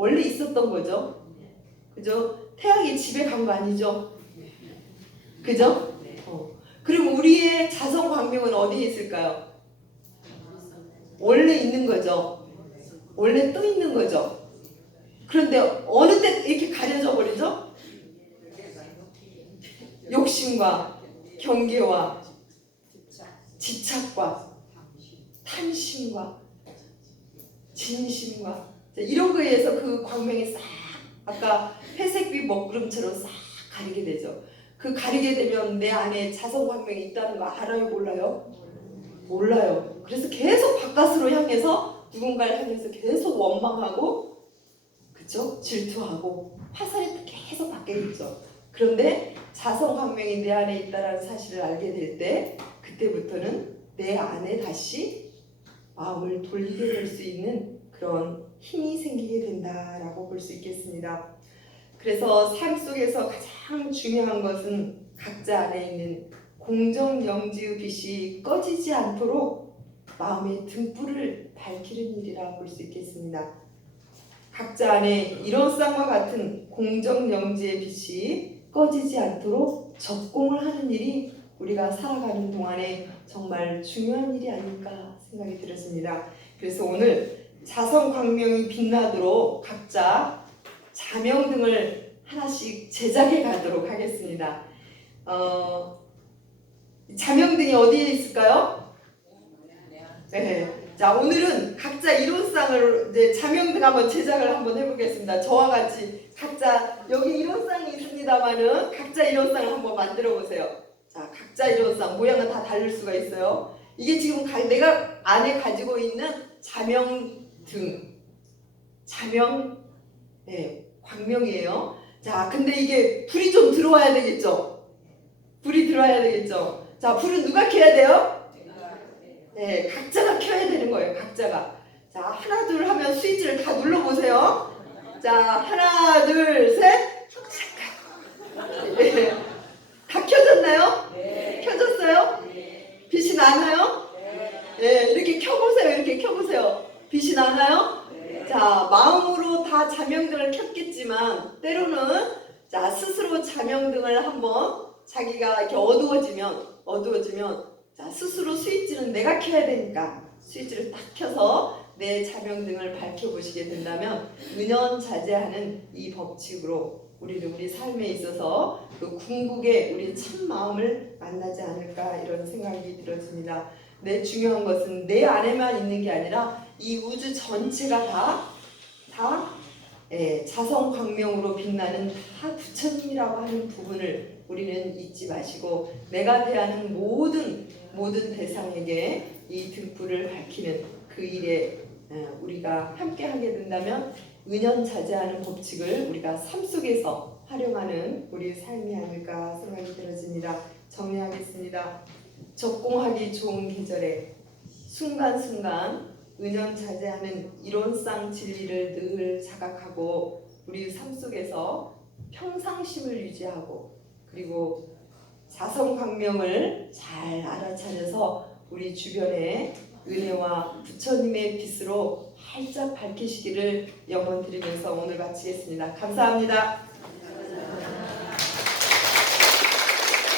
원래 있었던 거죠. 그죠? 태양이 집에 간 거 아니죠? 그죠? 어. 그럼 우리의 자성 광명은 어디에 있을까요? 원래 있는 거죠. 원래 또 있는 거죠. 그런데 어느 때 이렇게 가려져 버리죠? 욕심과 경계와 집착과 탐심과 진심과 자, 이런 거에 의해서 그 광명이 싹 아까 회색빛 먹구름처럼 싹 가리게 되죠. 그 가리게 되면 내 안에 자성 광명이 있다는 거 알아요, 몰라요? 몰라요. 그래서 계속 바깥으로 향해서 누군가를 향해서 계속 원망하고 그죠? 질투하고 화살이 계속 바뀌겠죠. 그런데 자성 광명이 내 안에 있다는 사실을 알게 될 때 그때부터는 내 안에 다시 마음을 돌리게 될 수 있는 그런 힘이 생기게 된다라고 볼 수 있겠습니다. 그래서 삶 속에서 가장 중요한 것은 각자 안에 있는 공정 영지의 빛이 꺼지지 않도록 마음의 등불을 밝히는 일이라 볼 수 있겠습니다. 각자 안에 이론상과 같은 공정 영지의 빛이 꺼지지 않도록 적공을 하는 일이 우리가 살아가는 동안에 정말 중요한 일이 아닐까 생각이 들었습니다. 그래서 오늘 자성 광명이 빛나도록 각자 자명 등을 하나씩 제작해 가도록 하겠습니다. 어, 자명 등이 어디에 있을까요? 네. 자 오늘은 각자 이론상을 이제 자명등 한번 제작을 한번 해보겠습니다. 저와 같이 각자 여기 이론상이 있습니다만은 각자 이론상을 한번 만들어 보세요. 자 각자 이론상 모양은 다 다를 수가 있어요. 이게 지금 가- 내가 안에 가지고 있는 자명 등, 자명, 네, 광명이에요. 자 근데 이게 불이 좀 들어와야 되겠죠? 불이 들어와야 되겠죠? 자 불은 누가 켜야 돼요? 네, 각자가 켜야 되는 거예요. 각자가. 자, 하나 둘 하면 스위치를 다 눌러 보세요. 자, 하나 둘 셋. 잠깐. 예. 다 켜졌나요? 켜졌어요? 빛이 나나요? 예, 이렇게 켜보세요. 이렇게 켜보세요. 빛이 나나요? 자, 마음으로 다 자명등을 켰겠지만 때로는 자 스스로 자명등을 한번 자기가 이렇게 어두워지면 어두워지면 자 스스로 스위치는 내가 켜야 되니까 스위치를 딱 켜서 내 자명등을 밝혀보시게 된다면 은연자제하는 이 법칙으로 우리는 우리 삶에 있어서 그 궁극의 우리 참 마음을 만나지 않을까 이런 생각이 들어집니다. 내 중요한 것은 내 안에만 있는 게 아니라 이 우주 전체가 다, 다 예, 자성 광명으로 빛나는 다 부처님이라고 하는 부분을 우리는 잊지 마시고 내가 대하는 모든 모든 대상에게 이 등불을 밝히는 그 일에 어, 우리가 함께 하게 된다면 은연자제하는 법칙을 우리가 삶 속에서 활용하는 우리 삶이 아닐까 생각이 들어집니다. 정리하겠습니다. 적공하기 좋은 계절에 순간순간 은연자제하는 이론상 진리를 늘 자각하고 우리 삶 속에서 평상심을 유지하고 그리고 자성 광명을 잘 알아차려서 우리 주변에 은혜와 부처님의 빛으로 활짝 밝히시기를 영원 드리면서 오늘 마치겠습니다. 감사합니다.